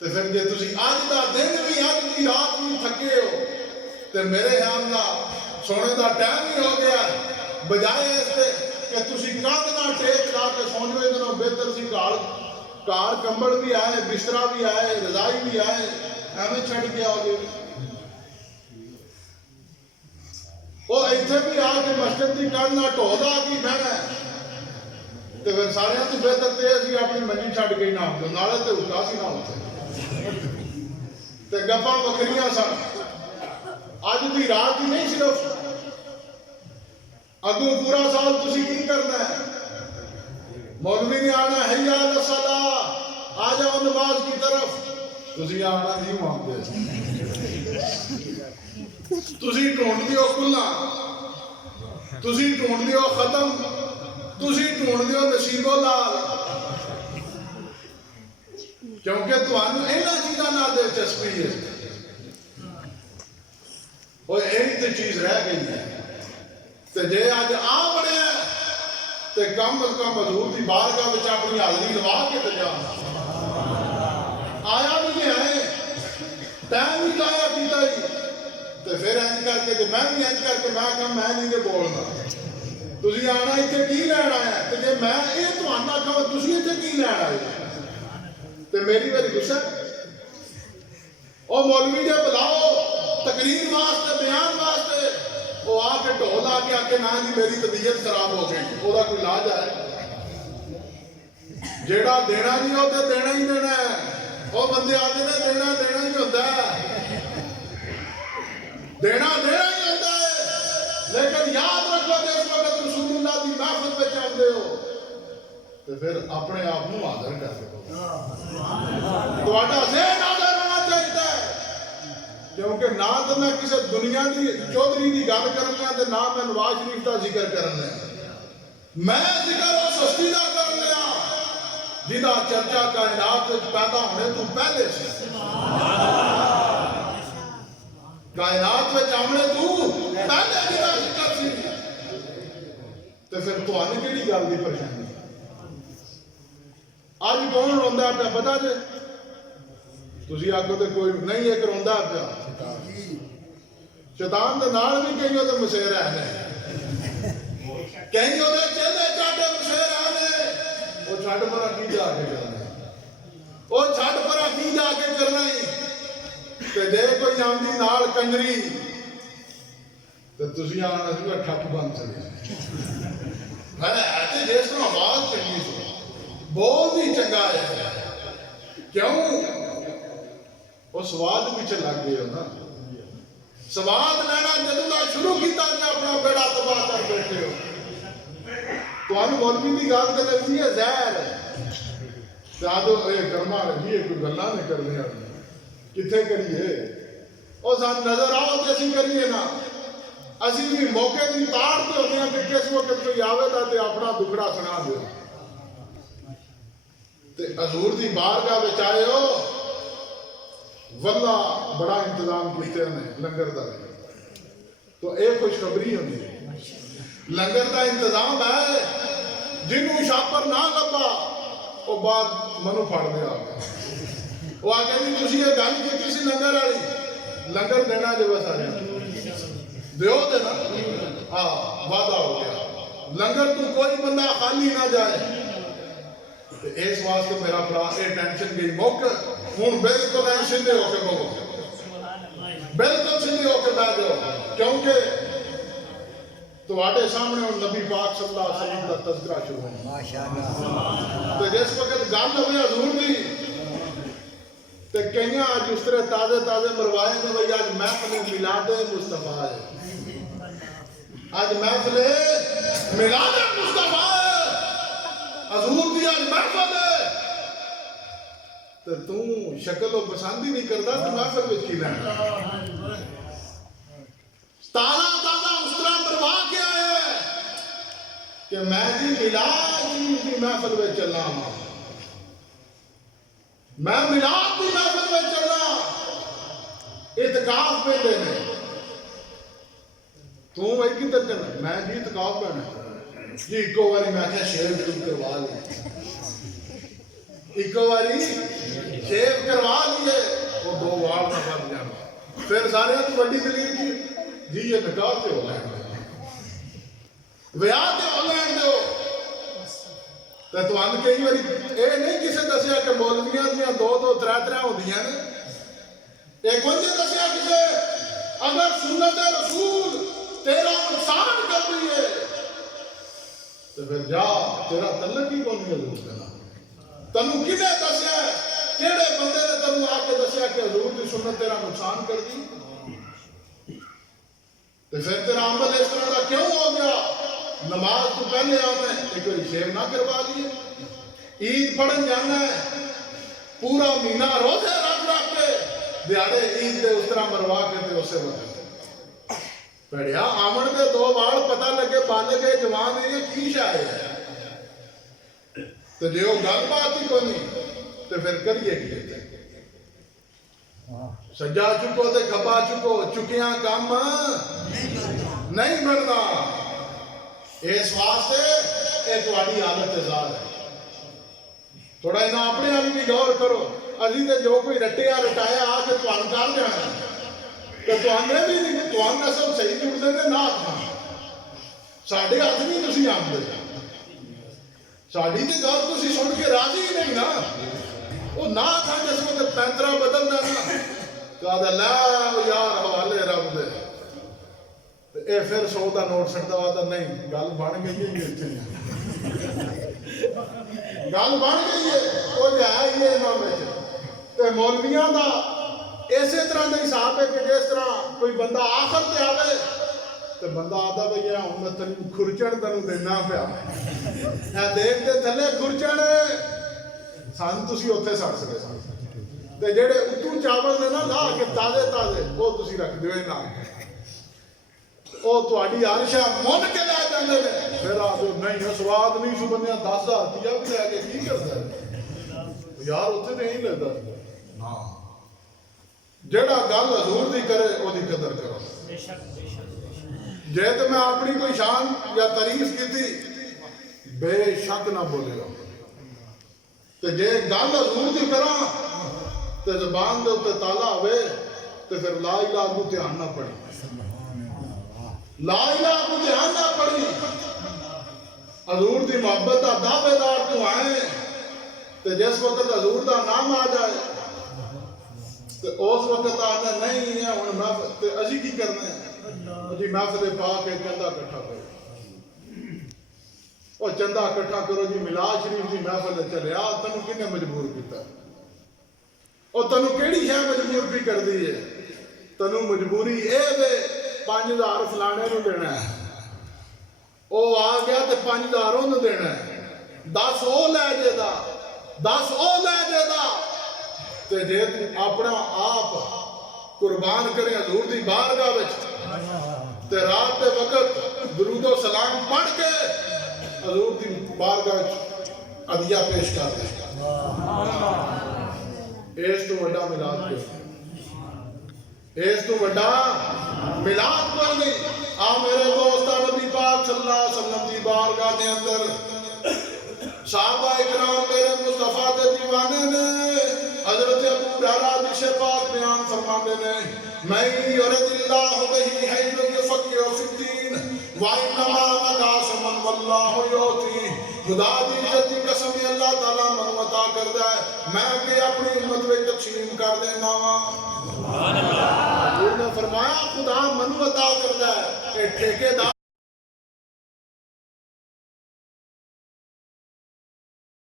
तो फिर जे तुसी अज का दिन भी अज की रात भी थके हो तो मेरे ख्याल नाल सोने का टाइम ही हो गया, बजाए इसके कि तुसी कंध ना टेक ला के सो जाओ। इधरों बेहतर सी घर कंबल भी आए, बिस्तरा भी आए, रजाई भी आए, एवं छड़ के आओगे। वो इतने भी आके मस्जिद की कंध ना ढोदा की बहना तो फिर सारे तो बेहतर तो यह अपनी मंजी छड़ के ना आते नाले तो उठा सी ना उठे तो गप्पा बकरियां सन। अज की रात ही नहीं सिर्फ अगू पूरा साल तुसी की करना है। मौलवी ने आना है या सला आ जाओ नमाज की तरफ, तुसी आना नहीं मानते। तुसी ढूंढ दियो खुला, तुसी ढूंढ दियो खत्म, तुसी ढूंढ दियो नसीबो लाल, क्योंकि तुहानू इन्हां चीज़ां नाल दिलचस्पी है। और यही तो चीज रह गई है। तो जे अज आ बने तो कम अज कम हजूर की बारगाह में अपनी हाजरी लवा के तो जा। आया भी नहीं है, टाइम भी लाया पीता ही तो फिर इंज करके तो मैं भी इंज करके मैं कहा मैं नहीं जे बोलना, तुसी आना इतने की लैन आया तो जे मैं ये तुहानू कहा तुसी इतने की लैन आए तो मेरी मेरी गुस्सा। और मौलवी जे बुलाओ तकरीर वास्ते बयान वास्ते वो आके ढोल आके आके ना जी मेरी तबीयत खराब हो गई, ओदा कोई इलाज है? जेड़ा देना नहीं हो तो देना ही देना है। वो बंदे आते ने देना देना ही होता है, देना देना ही होता है। लेकिन याद रखो जिस वक्त रसूलुल्लाह की महफिल में आते हो तो फिर अपने आप को हाजिर कर दो। ज़हन हाजिर होना चाहिए, क्योंकि ना तो मैं किसी दुनिया की चौधरी की गल करना तो ना मैं नवाज शरीफ का जिक्र करना। मैं जिक्र उस हस्ती का कर लिया जिदा चर्चा कायनात पैदा होने तो पहले से, कायनात में आने तू पहले जिदा जिक्र सी। तो फिर तुहानू किहड़ी गल की परेशानी? अज कौन रोंदा पिया पता जे? तुसी आखो तो कोई नहीं, एक रोंदा पिया शैतान के नाल भी कई ओदे मसेरा है, कई ओदे चेले चाटे मसेरा ने। वो छड़ परा की जाके करना, वो छड़ परा की जाके करना ही ते जे कोई आंदी नाल कंजरी तो तुसी आना सी ठक बन सके। है तो जिस आवाज चंगी सी बोल भी चंगा है, क्यों वो स्वाद पीछे लग गए हो ना। स्वाद लेना जदों का शुरू किया अपना बेड़ा तबाह कर बैठे हो। तुहानू मौलवी की गल तो लगती है जहर आदो कर्मा लगी है, कोई गल्लां नहीं करनी कितने करिए। और सान नजर आओ तो असीं करिए ना, असीं भी मौके की ताड़ ते होंदे हां कि किस वक्त कोई आवेगा तो अपना दुखड़ा सुना दो। ते हजूर की बारगाह विच आए हो, वल्ला बड़ा इंतजाम किए ने लंगर का। तो यह खुशखबरी होती है, लंगर का इंतजाम है। जिन्होंने छापर ना लभा वो बात मनु फड़ दिया, वो आ गया जी तुसीं ये गल की सी लंगर वाली, लंगर देना जो सारे दिओ देना। हाँ वादा हो गया, लंगर तू कोई बंदा खाली ना जाए। तो इस वास्ते मेरा भरा ये टेंशन गई मुक। हूँ बिल्कुल सीधे होकर बोलो, बिल्कुल सीधे होकर बह जाओ, क्योंकि तुम्हारे सामने हम नबी पाक सल्लल्लाहु अलैहि वसल्लम का तज़किरा शुरू होना। तो जिस वक्त गल हो हजूर की तो कई अज उस तरह ताजे ताजे मरवाए ने भाई अज महफिल मिलादे मुस्तफा है, अज महफिल मिलादे मुस्तफा है, हजूर की अज महफिल है। तो तू शक्ल पसंद ही नहीं करता तो महफिल में की लेना। ताजा ताजा उस तरह मरवा के आया कि मैं जी मिलाद की महफिल में चलना, मैं मिलाद की महफिल में चलना। इतकाफ पे देने तू भाई किधर चलना? मैं जी इतकाफ पहना जी। इको बारी मैं क्या शेर करवा लिया, इको बारी शेव करवा शादियां फिर सारे तो वड्डी दलील की जी ये निकाह ते हो लैन विआह ते हो लैन दो ते तुहानू कई बारी ये नहीं किसी दसिया कि मौलवियां दियां दो दो त्रै त्रै होंदियां ने एक वजह दसिया किसे अगर सुन्नत रसूल तेरा नुकसान कर दी है तो फिर जा तेरा तलक ही कौन हजूर देना तनु किने दसिया केड़े बंदे ने तनु आके दसिया कि हजूर की सुन्नत तेरा नुकसान कर दी तो फिर तेरा अमल इस तरह का क्यों हो गया नमाज तो पहले आना है एक बार शेव ना करवा लिए ईद पढ़न जाना है पूरा महीना रोजे रख रख के दिहाड़े ईद के उस तरह मरवा के ते उसे वक्त पढ़िया आमन के दो बाल पता लगे बालक है जवान है ये की शाय है तो जो गलबात ही को नहीं तो फिर करिए की सजा चुको ते खपा चुको चुकिया काम नहीं बनना इस वास्ते ये तुम्हारी आदत जार है थोड़ा इना अपने आप भी गौर करो अभी तो जो कोई रटिया रटाया आके तुहानू कर जाना तो तुहाने भी तुहाना सब सही जुड़ते ने ना साढ़े हाथ नहीं तुसी आंदे साड़ी तो गल तुसी सुन के राजी ही नहीं ना वो ना था जिस वक्त पैंतरा बदलता ना कहता लै यार हवाले रब दे ये फिर 100 का नोट सटता वा नहीं गल बन गई है इतने गल बन गई है वो है ही इन्होंने मौलवियां का इसे तरह का हिसाब है कि जिस तरह कोई बंदा आखिर से आवे तो बंदा आता भैया हूँ मैं तेन खुरचन तेन देना पाया देखते थले खुरचन सन तुसी उत्थे सड़ सके ते जेड़े उतू चावल ने ना ला के ताजे ताजे वो तुसी रख दिओ ना वो तुहाडी आरिशा मुन के लै जांदे ने फिर आ जो नहीं स्वाद नहीं सु बंदियां 10,000 रुपया भी लैके की करदा यार उत्थे नहीं लगदा ना जेड़ा गल हजूर दी करे ओदी कदर करो जे तो मैं अपनी कोई शान या तारीफ की बेशक ना बोलेगा तो जे गल हजूर दी करा तो जबान दे उत्ते ताला होवे तो फिर ला इलाहा को ध्यान ना पड़ी ला इलाहा को ध्यान ना पड़ी हजूर दी मोहब्बत का दावेदार तू आए तो जिस वक्त हजूर का नाम आ जाए तो उस वक्त आना नहीं है हुण महफिल ते अजी की करना है जी महफिल पा के चंदा इकट्ठा करो और चंदा इकट्ठा करो जी मिलाद शरीफ की महफिल चले आ तेन किन्ने मजबूर किया और तेन केड़ी शह मजबूर भी कर दी है तेन मजबूरी ये वे 5,000 फलाने नूं देना है वो आ गया तो 5,000 उन्हें देना है 10 वो लै जेदा 10 वो लै जेदा ते जे तू अपना आप कुर्बान करे हजूर दी बारगाह विच ते रात के वक्त दुरूदो सलाम पढ़ के हजूर दी बारगाह विच अदिया पेश कर दे इस तो वड्डा मिलाद कोई इस तो वड्डा मिलाद कोई नहीं आ मेरे दोस्त नबी पाक सल्लल्लाहु अलैहि वसल्लम दी बारगाह दे अंदर साहबा इकराम मेरे मुस्तफा दे दीवाने ने हजरत अबू हुरैरा दिशे पाक बयान फरमाते ने मैं युरिदिल्लाहु बिही खैरन यफक्किहु फिद्दीन व इन्नमा मकासमन वल्लाहु युती खुदा दी इज्जत दी कसम अल्लाह ताला मनु अता करदा है मैं के अपनी उम्मत विच तकसीम कर देना वा सुभान अल्लाह। उन्होंने फरमाया खुदा मनु अता करदा है ठेकेदार